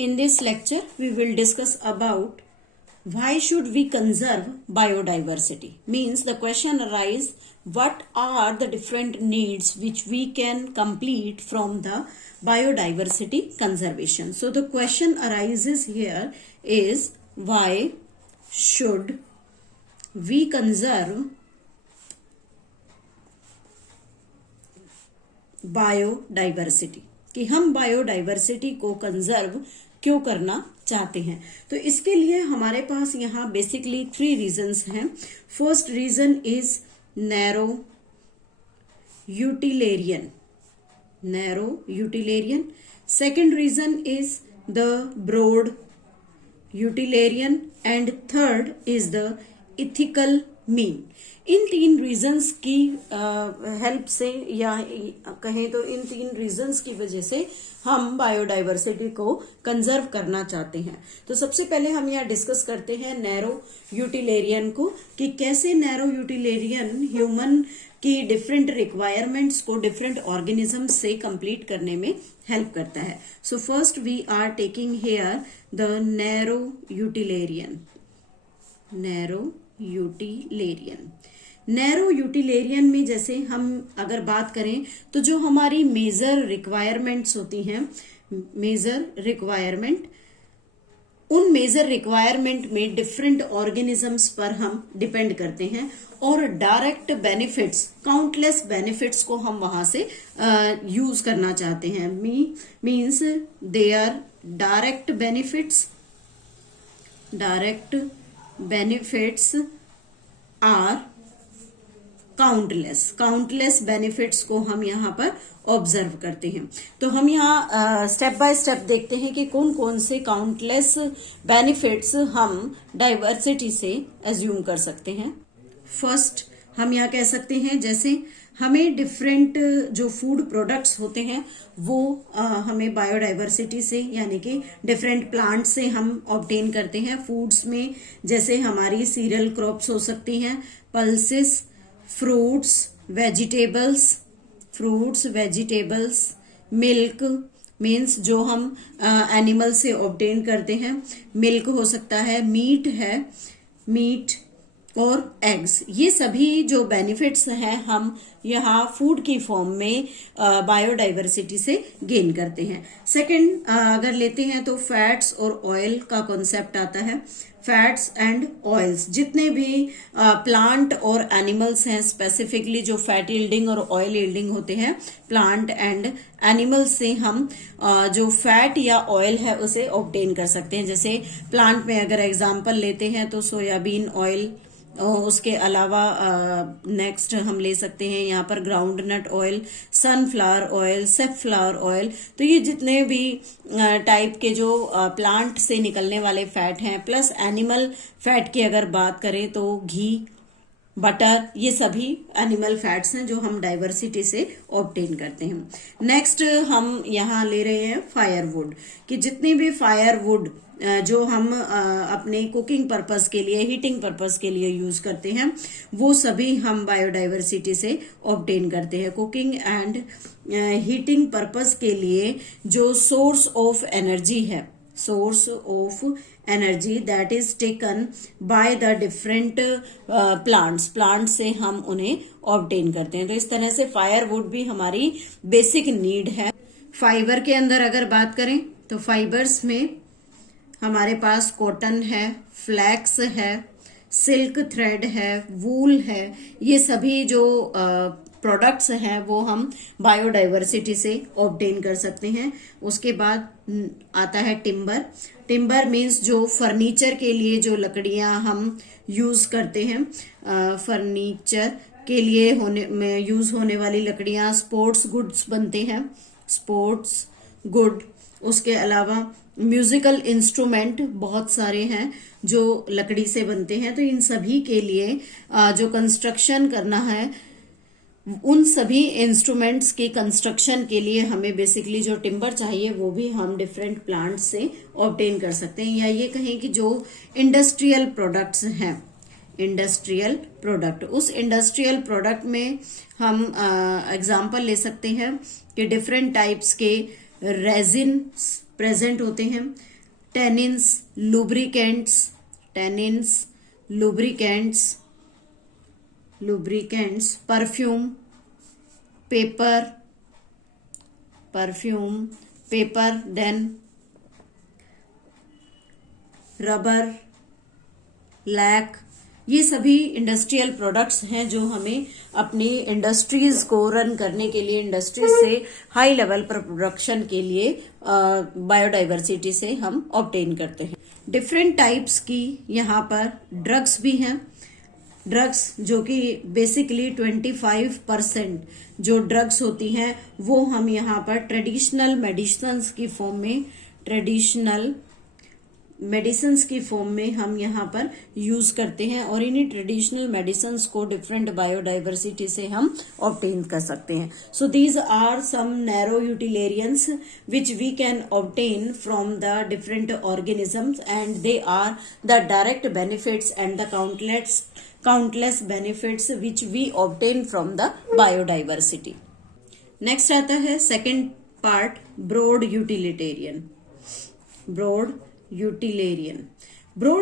In this lecture, we will discuss about why should we conserve biodiversity. Means the question arises, what are the different needs which we can complete from the biodiversity conservation. So the question arises here is, why should we conserve biodiversity, कि हम biodiversity को conserve क्यों करना चाहते हैं. तो इसके लिए हमारे पास यहाँ बेसिकली 3 रीजंस हैं. First reason is narrow utilitarian. Second reason is the broad utilitarian and third is the ethical mean. इन 3 रीजंस की हेल्प से, या कहें तो इन 3 रीजंस की वजह से हम बायोडाइवर्सिटी को कंजर्व करना चाहते हैं. तो सबसे पहले हम यहाँ डिस्कस करते हैं नैरो यूटिलेरियन को, कि कैसे नैरो यूटिलेरियन ह्यूमन की डिफरेंट रिक्वायरमेंट्स को डिफरेंट ऑर्गेनिजम्स से कंप्लीट करने में हेल्प करता है. So first we are taking here the narrow utilitarian में जैसे हम अगर बात करें तो जो हमारी मेजर रिक्वायरमेंट्स होती हैं, उन मेजर रिक्वायरमेंट में डिफरेंट ऑर्गेनिजम्स पर हम डिपेंड करते हैं और डायरेक्ट बेनिफिट्स, काउंटलेस बेनिफिट्स को हम वहां से यूज करना चाहते हैं. Means they are direct benefits are countless benefits को हम यहाँ पर ऑब्जर्व करते हैं. तो हम यहाँ स्टेप बाय स्टेप देखते हैं कि कौन कौन से काउंटलेस बेनिफिट्स हम डाइवर्सिटी से एज्यूम कर सकते हैं. फर्स्ट हम यहाँ कह सकते हैं, जैसे हमें डिफरेंट जो फूड प्रोडक्ट्स होते हैं वो हमें बायोडाइवर्सिटी से, यानी कि डिफरेंट प्लांट से हम ऑब्टेन करते हैं. फूड्स में जैसे हमारी सीरियल क्रॉप्स हो सकती हैं, pulses, fruits, vegetables, milk, means जो हम एनिमल से ऑब्टेन करते हैं. मिल्क हो सकता है, मीट और एग्स. ये सभी जो बेनिफिट्स हैं हम यहाँ फूड की फॉर्म में बायोडाइवर्सिटी से गेन करते हैं. सेकंड अगर लेते हैं तो फैट्स और ऑयल का कॉन्सेप्ट आता है. फैट्स एंड ऑयल्स, जितने भी प्लांट और एनिमल्स हैं, स्पेसिफिकली जो फैट यील्डिंग और ऑयल यील्डिंग होते हैं प्लांट एंड एनिमल्स से हम जो फैट या ऑयल है उसे ऑब्टेन कर सकते हैं. जैसे प्लांट में अगर एग्जांपल लेते हैं तो सोयाबीन ऑयल, उसके अलावा नेक्स्ट हम ले सकते हैं यहाँ पर groundnut oil, sunflower oil, safflower oil. तो ये जितने भी टाइप के जो प्लांट से निकलने वाले फैट हैं, प्लस एनिमल फैट की अगर बात करें तो घी, बटर, ये सभी एनिमल फैट्स हैं जो हम डाइवर्सिटी से ऑब्टेन करते हैं. नेक्स्ट हम यहाँ ले रहे हैं फायरवुड, कि जितनी भी फायरवुड जो हम अपने कुकिंग पर्पस के लिए, हीटिंग पर्पस के लिए यूज करते हैं, वो सभी हम बायोडाइवर्सिटी से ऑब्टेन करते हैं. कुकिंग एंड हीटिंग पर्पस के लिए जो source of energy that is taken by the different plant से हम उन्हें ऑब्टेन करते हैं. तो इस तरह से फायरवुड भी हमारी बेसिक नीड है. फाइबर के अंदर अगर बात करें तो फाइबर्स में हमारे पास कॉटन है, फ्लैक्स है, सिल्क थ्रेड है, वूल है. ये सभी जो प्रोडक्ट्स हैं वो हम बायोडाइवर्सिटी से ऑब्टेन कर सकते हैं. उसके बाद आता है टिम्बर मीन्स जो फर्नीचर के लिए जो लकड़ियां हम यूज करते हैं, फर्नीचर के लिए यूज होने वाली लकड़ियां, स्पोर्ट्स गुड्स बनते हैं, स्पोर्ट्स गुड. उसके अलावा म्यूजिकल इंस्ट्रूमेंट बहुत सारे हैं जो लकड़ी से बनते हैं. तो इन सभी के लिए जो कंस्ट्रक्शन करना है, उन सभी इंस्ट्रूमेंट्स के कंस्ट्रक्शन के लिए हमें बेसिकली जो टिम्बर चाहिए वो भी हम डिफरेंट प्लांट्स से ऑब्टेन कर सकते हैं. या ये कहें कि जो इंडस्ट्रियल प्रोडक्ट्स हैं, उस इंडस्ट्रियल प्रोडक्ट में हम एग्जाम्पल ले सकते हैं कि डिफरेंट टाइप्स के रेजिन प्रेजेंट होते हैं. tannins, lubricants, tannins, lubricants, perfume, paper, then rubber, lac, ये सभी इंडस्ट्रियल प्रोडक्ट्स हैं जो हमें अपनी इंडस्ट्रीज को रन करने के लिए, इंडस्ट्रीज से हाई लेवल पर प्रोडक्शन के लिए बायोडाइवर्सिटी से हम ऑब्टेन करते हैं। डिफरेंट टाइप्स की यहाँ पर ड्रग्स भी हैं। ड्रग्स जो कि बेसिकली 25% जो ड्रग्स होती हैं वो हम यहाँ पर ट्रेडिशनल मेडिसिन्स की फॉर्म में हम यहाँ पर यूज करते हैं, और इन्हीं ट्रेडिशनल मेडिसिन्स को डिफरेंट बायोडाइवर्सिटी से हम ऑब्टेन कर सकते हैं। So these are some narrow utilitarians which we can obtain from the different organisms, and they are the direct benefits and the countless benefits which we obtain from the biodiversity. Next आता है second part, broad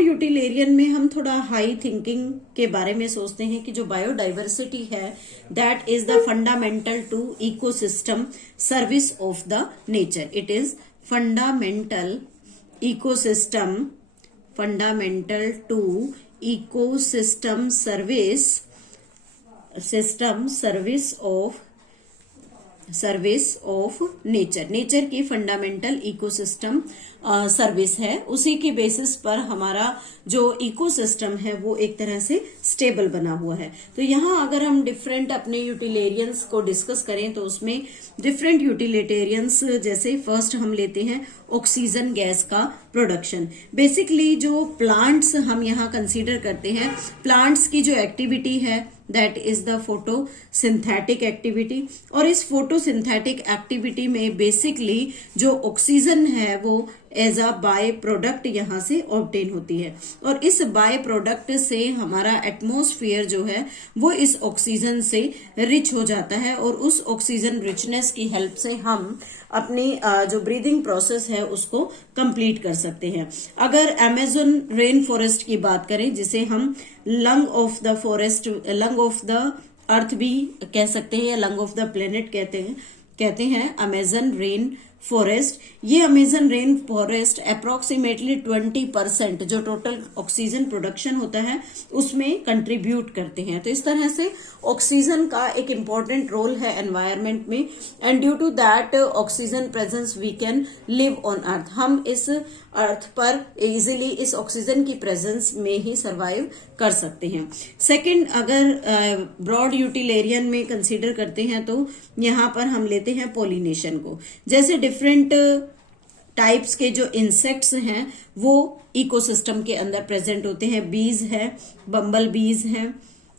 यूटिलेरियन में हम थोड़ा high thinking के बारे में सोचते हैं कि जो बायोडाइवर्सिटी है that is the fundamental to ecosystem service of the nature. It is fundamental to ecosystem service of nature की फंडामेंटल इकोसिस्टम सर्विस है। उसी के बेसिस पर हमारा जो इकोसिस्टम है वो एक तरह से स्टेबल बना हुआ है। तो यहाँ अगर हम डिफरेंट अपने यूटिलेरियंस को डिस्कस करें तो उसमें डिफरेंट यूटिलिटेरियंस, जैसे फर्स्ट हम लेते हैं ऑक्सीजन गैस का प्रोडक्शन। बेसिकली जो प्लांट्स हम यहाँ कंसीडर करते हैं, प्लांट्स की जो एक्टिविटी है that is the photosynthetic activity, और इस फोटोसिंथेटिक एक्टिविटी में बेसिकली जो ऑक्सीजन है वो एज अ बाय प्रोडक्ट यहाँ से ऑब्टेन होती है, और इस बाय प्रोडक्ट से हमारा एटमॉस्फेयर जो है वो इस ऑक्सीजन से रिच हो जाता है, और उस ऑक्सीजन रिचनेस की हेल्प से हम अपनी जो ब्रीदिंग प्रोसेस है उसको कंप्लीट कर सकते हैं। अगर अमेज़न रेन फॉरेस्ट की बात करें, जिसे हम लंग ऑफ द अर्थ भी कह सकते हैं या लंग ऑफ द प्लेनेट कहते हैं अमेज़न रेन फॉरेस्ट, ये अमेज़न रेन फॉरेस्ट अप्रोक्सीमेटली 20% जो टोटल ऑक्सीजन प्रोडक्शन होता है उसमें कंट्रीब्यूट करते हैं। तो इस तरह से ऑक्सीजन का एक इम्पॉर्टेंट रोल है एनवायरनमेंट में, and due to that oxygen presence we can live on earth. हम इस अर्थ पर इजीली इस ऑक्सीजन की प्रेजेंस में ही सरवाइव कर सकते हैं। सेकंड, अगर ब्रॉड यूटिलेरियन में कंसीडर करते हैं तो यहाँ पर हम लेते हैं पोलिनेशन को। जैसे डिफरेंट टाइप्स के जो इंसेक्ट्स हैं वो इकोसिस्टम के अंदर प्रेजेंट होते हैं। बीज है, बम्बल बीज हैं,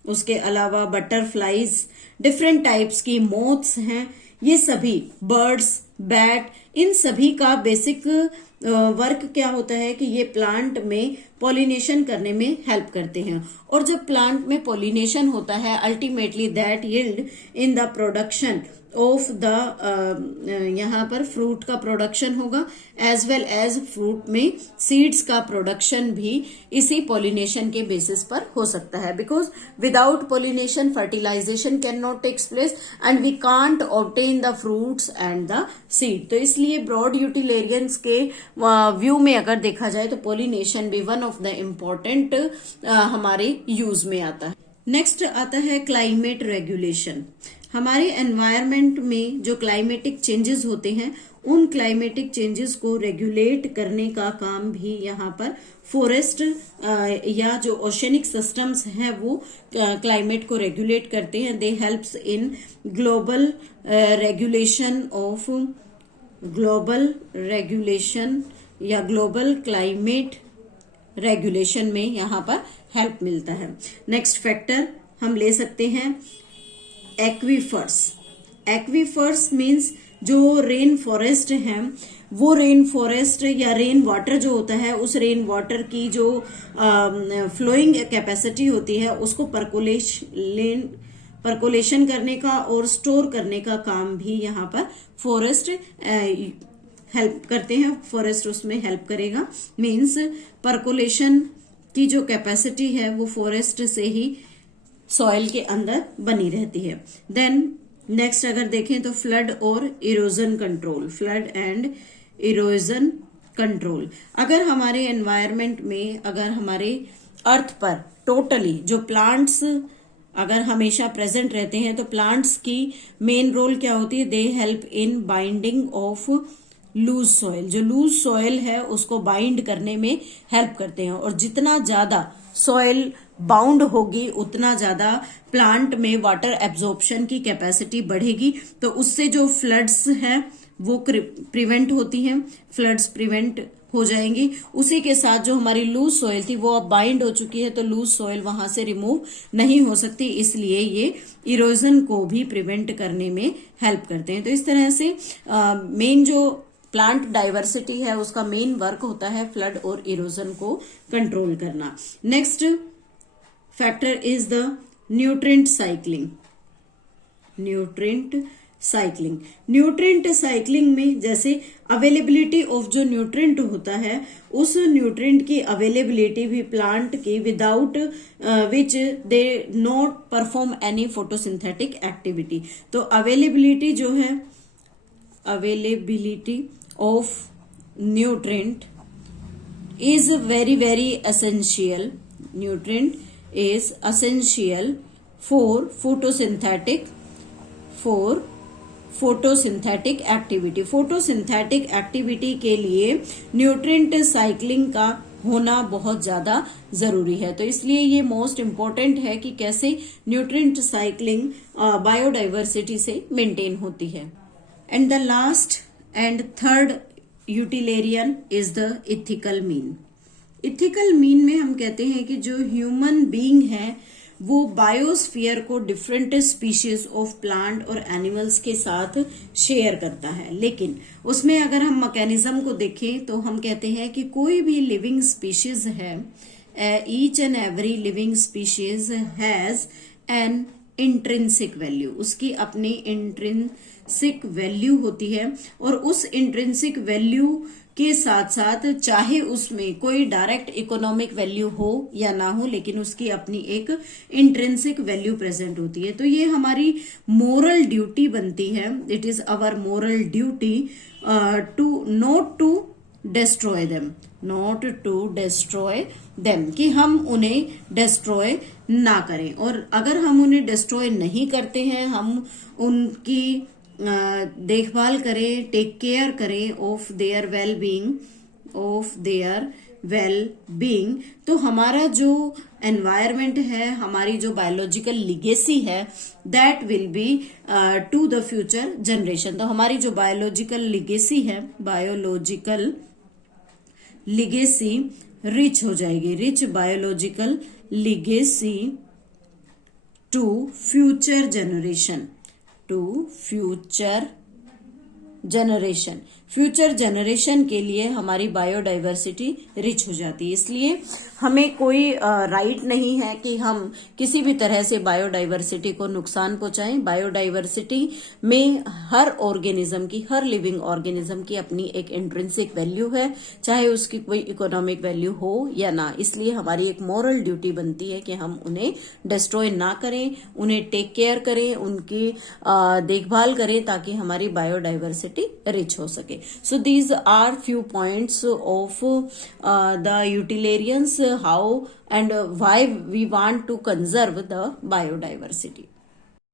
उसके अलावा बटरफ्लाईज, डिफरेंट टाइप्स की मोथ्स हैं, ये सभी बर्ड्स, बैट, इन सभी का बेसिक वर्क क्या होता है कि ये प्लांट में पॉलिनेशन करने में हेल्प करते हैं, और जब प्लांट में पॉलिनेशन होता है ultimately that yield in the production of the यहाँ पर फ्रूट का प्रोडक्शन होगा, एज वेल एज फ्रूट में सीड्स का प्रोडक्शन भी इसी पॉलिनेशन के बेसिस पर हो सकता है, because without pollination fertilization can not takes place and we can't obtain the fruits and the seed. तो इसलिए ब्रॉड यूटिलेरियंस के व्यू में अगर देखा जाए तो पॉलिनेशन भी वन ऑफ द इम्पोर्टेंट हमारे यूज में आता है। नेक्स्ट आता है क्लाइमेट रेगुलेशन। हमारे एनवायरनमेंट में जो क्लाइमेटिक चेंजेस होते हैं उन क्लाइमेटिक चेंजेस को रेगुलेट करने का काम भी यहाँ पर फॉरेस्ट या जो ओशनिक सिस्टम्स हैं वो क्लाइमेट को रेगुलेट करते हैं। दे हेल्प्स इन ग्लोबल रेगुलेशन या ग्लोबल क्लाइमेट रेगुलेशन में यहाँ पर हेल्प मिलता है। नेक्स्ट फैक्टर हम ले सकते हैं एक्वीफर्स मीन्स जो रेन फॉरेस्ट है वो रेन फॉरेस्ट या रेन वाटर जो होता है उस रेन वाटर की जो फ्लोइंग कैपेसिटी होती है उसको परकोलेशन करने का और स्टोर करने का काम भी यहाँ पर फॉरेस्ट हेल्प करते हैं, फॉरेस्ट उसमें हेल्प करेगा। मीन्स परकोलेशन की जो कैपेसिटी है वो फॉरेस्ट से ही सॉइल के अंदर बनी रहती है। देन नेक्स्ट अगर देखें तो फ्लड और erosion control, flood and erosion control. अगर हमारे एनवायरमेंट में, अगर हमारे अर्थ पर टोटली जो प्लांट्स अगर हमेशा प्रेजेंट रहते हैं तो प्लांट्स की मेन रोल क्या होती है, they help in binding of loose soil. जो लूज सॉइल है उसको बाइंड करने में हेल्प करते हैं, और जितना ज्यादा सॉइल बाउंड होगी उतना ज्यादा प्लांट में वाटर एब्जॉर्प्शन की कैपेसिटी बढ़ेगी, तो उससे जो फ्लड्स है वो प्रिवेंट होती हैं, फ्लड्स प्रिवेंट हो जाएंगी। उसी के साथ जो हमारी लूज सॉइल थी वो अब बाइंड हो चुकी है, तो लूज सॉइल वहां से रिमूव नहीं हो सकती, इसलिए ये इरोजन को भी प्रिवेंट करने में हेल्प करते हैं। तो इस तरह से मेन जो प्लांट डाइवर्सिटी है उसका मेन वर्क होता है फ्लड और इरोजन को कंट्रोल करना। Next factor is the nutrient cycling. Nutrient cycling, nutrient cycling में जैसे अवेलेबिलिटी ऑफ जो न्यूट्रिएंट होता है उस न्यूट्रिएंट की अवेलेबिलिटी भी प्लांट की without which they not perform any photosynthetic activity. तो अवेलेबिलिटी जो है, availability of nutrient is very essential. Nutrient is essential for photosynthetic activity. Photosynthetic activity के लिए न्यूट्रिएंट साइक्लिंग का होना बहुत ज्यादा जरूरी है। तो इसलिए ये मोस्ट इम्पोर्टेंट है कि कैसे न्यूट्रिएंट साइक्लिंग बायोडाइवर्सिटी से मेंटेन होती है। And the last and third utilitarian is the ethical mean. Ethical mean में हम कहते हैं कि जो ह्यूमन बीइंग है वो बायोस्फीयर को डिफरेंट स्पीशीज ऑफ प्लांट और एनिमल्स के साथ शेयर करता है, लेकिन उसमें अगर हम मैकेनिज्म को देखें तो हम कहते हैं कि कोई भी लिविंग स्पीशीज है, each and every living species has an intrinsic value, उसकी अपनी इंट्रिंसिक वैल्यू होती है, और उस इंट्रिंसिक वैल्यू के साथ साथ चाहे उसमें कोई डायरेक्ट इकोनॉमिक वैल्यू हो या ना हो, लेकिन उसकी अपनी एक इंट्रिंसिक वैल्यू प्रेजेंट होती है। तो ये हमारी मोरल ड्यूटी बनती है, it is our moral duty to not to destroy them, not to destroy them, कि हम उन्हें डिस्ट्रॉय ना करें। और अगर हम उन्हें डिस्ट्रॉय नहीं करते हैं, हम उनकी देखभाल करें, टेक केयर करें ऑफ देयर वेल बीइंग, तो हमारा जो एनवायरमेंट है, हमारी जो बायोलॉजिकल लिगेसी है, that will be to the future generation. तो हमारी जो बायोलॉजिकल लिगेसी है, बायोलॉजिकल लिगेसी रिच हो जाएगी, rich biological legacy to future generation, to future generation. Future generation के लिए हमारी बायोडाइवर्सिटी रिच हो जाती है। इसलिए हमें कोई राइट नहीं है कि हम किसी भी तरह से बायोडाइवर्सिटी को नुकसान पहुंचाएं। बायोडाइवर्सिटी में हर ऑर्गेनिज्म की, हर लिविंग ऑर्गेनिज्म की अपनी एक इंट्रिंसिक वैल्यू है, चाहे उसकी कोई इकोनॉमिक वैल्यू हो या ना। इसलिए हमारी एक मॉरल ड्यूटी बनती है कि हम उन्हें डिस्ट्रॉय ना करें, उन्हें टेक केयर करें, उनकी देखभाल करें, ताकि हमारी बायोडाइवर्सिटी रिच हो सके। So these are few points of the utilitarians, how and why we want to conserve the biodiversity.